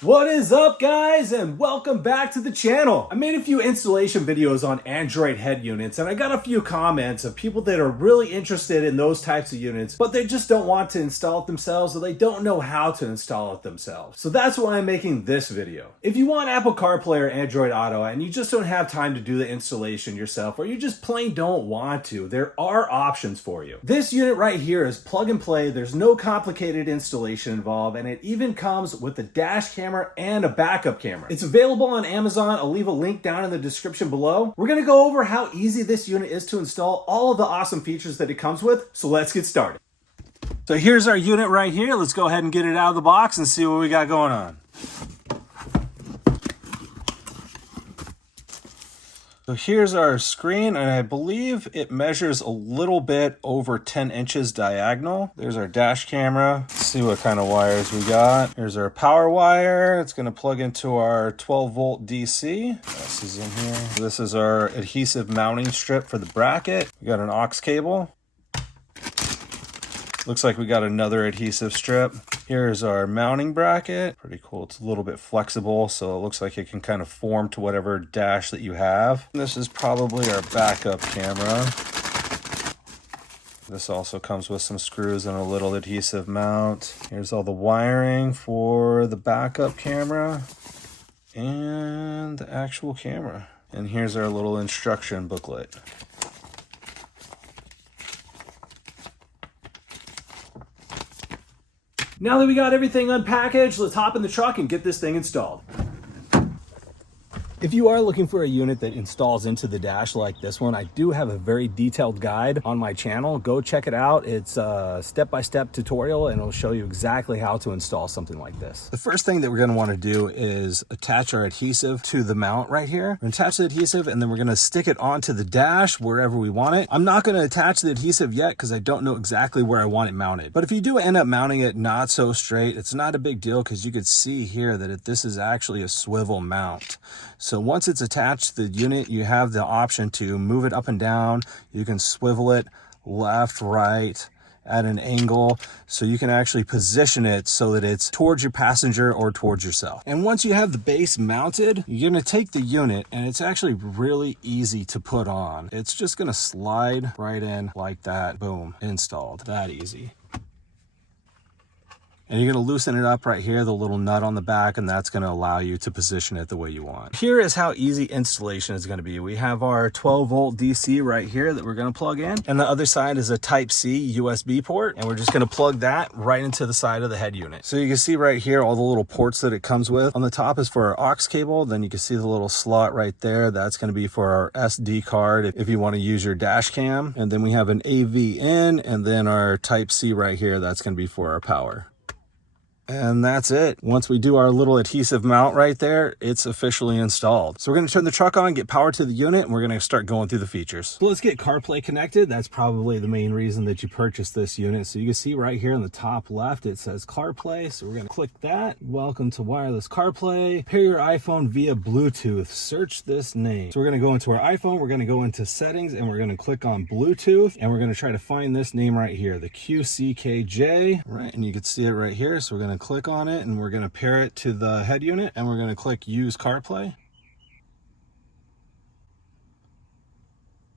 What is up, guys, and welcome back to the channel. I made a few installation videos on Android head units, and I got a few comments of people that are really interested in those types of units, but they just don't want to install it themselves, or they don't know how to install it themselves. So that's why I'm making this video. If you want Apple CarPlay or Android Auto, and you just don't have time to do the installation yourself, or you just plain don't want to, there are options for you. This unit right here is plug and play. There's no complicated installation involved, and it even comes with a dash camera and a backup camera. It's available on Amazon. I'll leave a link down in the description below. We're gonna go over how easy this unit is to install, all of the awesome features that it comes with, so let's get started. So here's our unit right here. Let's go ahead and get it out of the box and see what we got going on. So here's our screen, and I believe it measures a little bit over 10 inches diagonal. There's our dash camera. Let's see what kind of wires we got. Here's our power wire. It's going to plug into our 12-volt DC. This is in here. This is our adhesive mounting strip for the bracket. We got an aux cable. Looks like we got another adhesive strip. Here's our mounting bracket. Pretty cool. It's a little bit flexible, so it looks like it can kind of form to whatever dash that you have. This is probably our backup camera. This also comes with some screws and a little adhesive mount. Here's all the wiring for the backup camera and the actual camera. And here's our little instruction booklet. Now that we got everything unpackaged, let's hop in the truck and get this thing installed. If you are looking for a unit that installs into the dash like this one, I do have a very detailed guide on my channel. Go check it out. It's a step-by-step tutorial, and it'll show you exactly how to install something like this. The first thing that we're going to want to do is attach our adhesive to the mount right here. We're going to attach the adhesive, and then we're going to stick it onto the dash wherever we want it. I'm not going to attach the adhesive yet because I don't know exactly where I want it mounted. But if you do end up mounting it not so straight, it's not a big deal because you could see here that this is actually a swivel mount. So once it's attached to the unit, you have the option to move it up and down. You can swivel it left, right, at an angle, so you can actually position it so that it's towards your passenger or towards yourself. And once you have the base mounted, you're gonna take the unit, and it's actually really easy to put on. It's just gonna slide right in like that. Boom, installed. That easy. And you're going to loosen it up right here, the little nut on the back, and that's going to allow you to position it the way you want. Here is how easy installation is going to be. We have our 12-volt DC right here that we're going to plug in, and the other side is a Type-C USB port, and we're just going to plug that right into the side of the head unit. So you can see right here all the little ports that it comes with. On the top is for our aux cable, then you can see the little slot right there. That's going to be for our SD card if you want to use your dash cam. And then we have an AV in, and then our Type-C right here, that's going to be for our power. And that's it. Once we do our little adhesive mount right there, it's officially installed. So we're going to turn the truck on, get power to the unit, and we're going to start going through the features. So let's get CarPlay connected. That's probably the main reason that you purchased this unit. So you can see right here in the top left, it says CarPlay. So we're going to click that. Welcome to wireless CarPlay. Pair your iPhone via Bluetooth. Search this name. So we're going to go into our iPhone. We're going to go into settings, and we're going to click on Bluetooth, and we're going to try to find this name right here, the QCKJ. Right, and you can see it right here. So we're going to click on it, and we're going to pair it to the head unit, and we're going to click use CarPlay.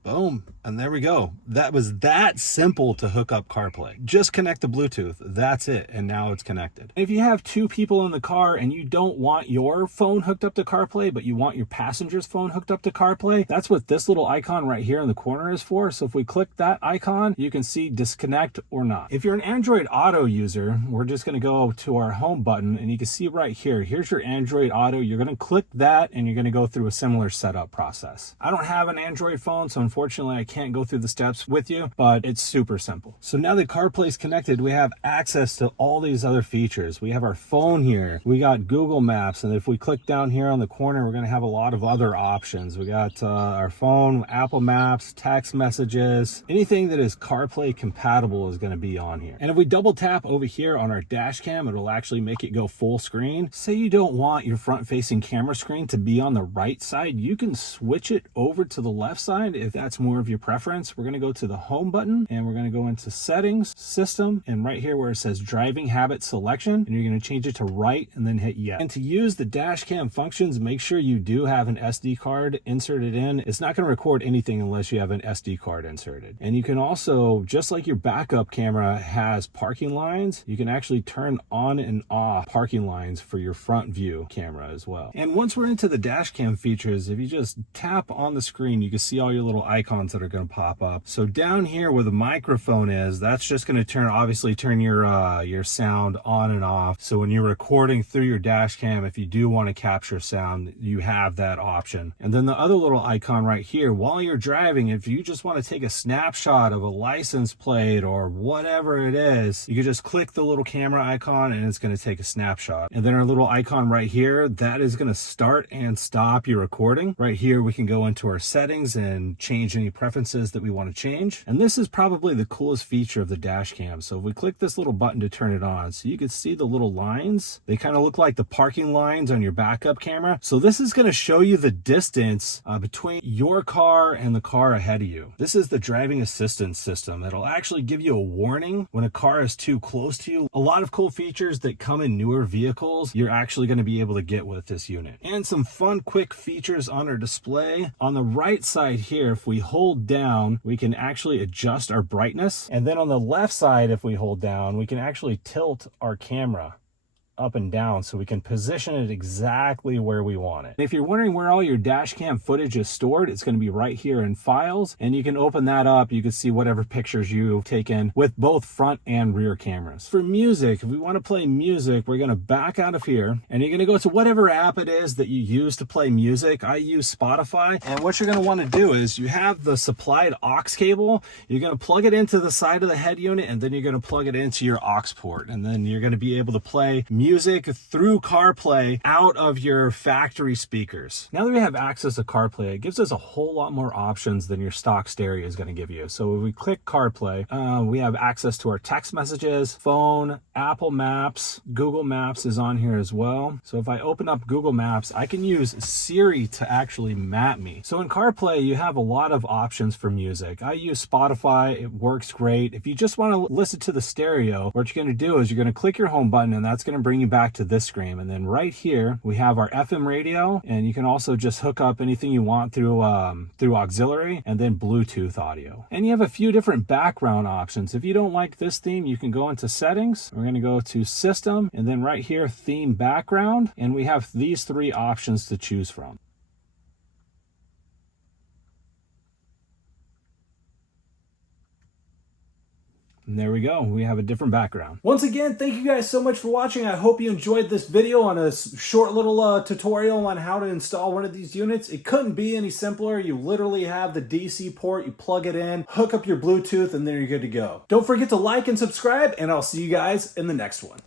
Boom, and there we go. That was that simple to hook up CarPlay. Just connect the Bluetooth, that's it, and now it's connected. If you have two people in the car and you don't want your phone hooked up to CarPlay, but you want your passenger's phone hooked up to CarPlay, that's what this little icon right here in the corner is for. So if we click that icon, you can see disconnect or not. If you're an Android Auto user, we're just gonna go to our home button, and you can see right here, here's your Android Auto. You're gonna click that, and you're gonna go through a similar setup process. I don't have an Android phone, so unfortunately, I can't go through the steps with you, but it's super simple. So now that CarPlay is connected, we have access to all these other features. We have our phone here. We got Google Maps, and if we click down here on the corner, we're going to have a lot of other options. We got our phone, Apple Maps, text messages. Anything that is CarPlay compatible is going to be on here. And if we double tap over here on our dash cam, it'll actually make it go full screen. Say you don't want your front-facing camera screen to be on the right side, you can switch it over to the left side. If that's more of your preference, we're going to go to the home button and we're going to go into settings, system, and right here where it says driving habit selection, and you're going to change it to right and then hit yes. And to use the dash cam functions, make sure you do have an SD card inserted in. It's not going to record anything unless you have an SD card inserted. And you can also, just like your backup camera has parking lines, you can actually turn on and off parking lines for your front view camera as well. And once we're into the dash cam features, if you just tap on the screen, you can see all your little icons that are going to pop up. So down here where the microphone is, that's just going to obviously turn your sound on and off. So when you're recording through your dash cam, if you do want to capture sound, you have that option. And then the other little icon right here, while you're driving, if you just want to take a snapshot of a license plate or whatever it is, you can just click the little camera icon and it's going to take a snapshot. And then our little icon right here, that is going to start and stop your recording. Right here, we can go into our settings and change any preferences that we want to change. And this is probably the coolest feature of the dash cam. So if we click this little button to turn it on, so you can see the little lines, they kind of look like the parking lines on your backup camera. So this is going to show you the distance between your car and the car ahead of you. This is the driving assistance system. It'll actually give you a warning when a car is too close to you. A lot of cool features that come in newer vehicles, you're actually going to be able to get with this unit. And some fun quick features on our display. On the right side here, if we hold down, we can actually adjust our brightness. And then on the left side, if we hold down, we can actually tilt our camera up and down so we can position it exactly where we want it. If you're wondering where all your dash cam footage is stored, it's going to be right here in files, and you can open that up. You can see whatever pictures you've taken with both front and rear cameras. For music, if we want to play music, we're going to back out of here and you're going to go to whatever app it is that you use to play music. I use Spotify, and what you're going to want to do is you have the supplied aux cable. You're going to plug it into the side of the head unit, and then you're going to plug it into your aux port, and then you're going to be able to play music through CarPlay out of your factory speakers. Now that we have access to CarPlay, it gives us a whole lot more options than your stock stereo is going to give you. So if we click CarPlay, we have access to our text messages, phone, Apple Maps, Google Maps is on here as well. So if I open up Google Maps, I can use Siri to actually map me. So in CarPlay, you have a lot of options for music. I use Spotify. It works great. If you just want to listen to the stereo, what you're going to do is you're going to click your home button, and that's going to bring you back to this screen. And then right here we have our FM radio, and you can also just hook up anything you want through auxiliary, and then Bluetooth audio. And you have a few different background options. If you don't like this theme, you can go into settings. We're going to go to system, and then right here theme background, and we have these three options to choose from. And there we go. We have a different background. Once again, thank you guys so much for watching. I hope you enjoyed this video on a short little tutorial on how to install one of these units. It couldn't be any simpler. You literally have the DC port, you plug it in, hook up your Bluetooth, and then you're good to go. Don't forget to like and subscribe, and I'll see you guys in the next one.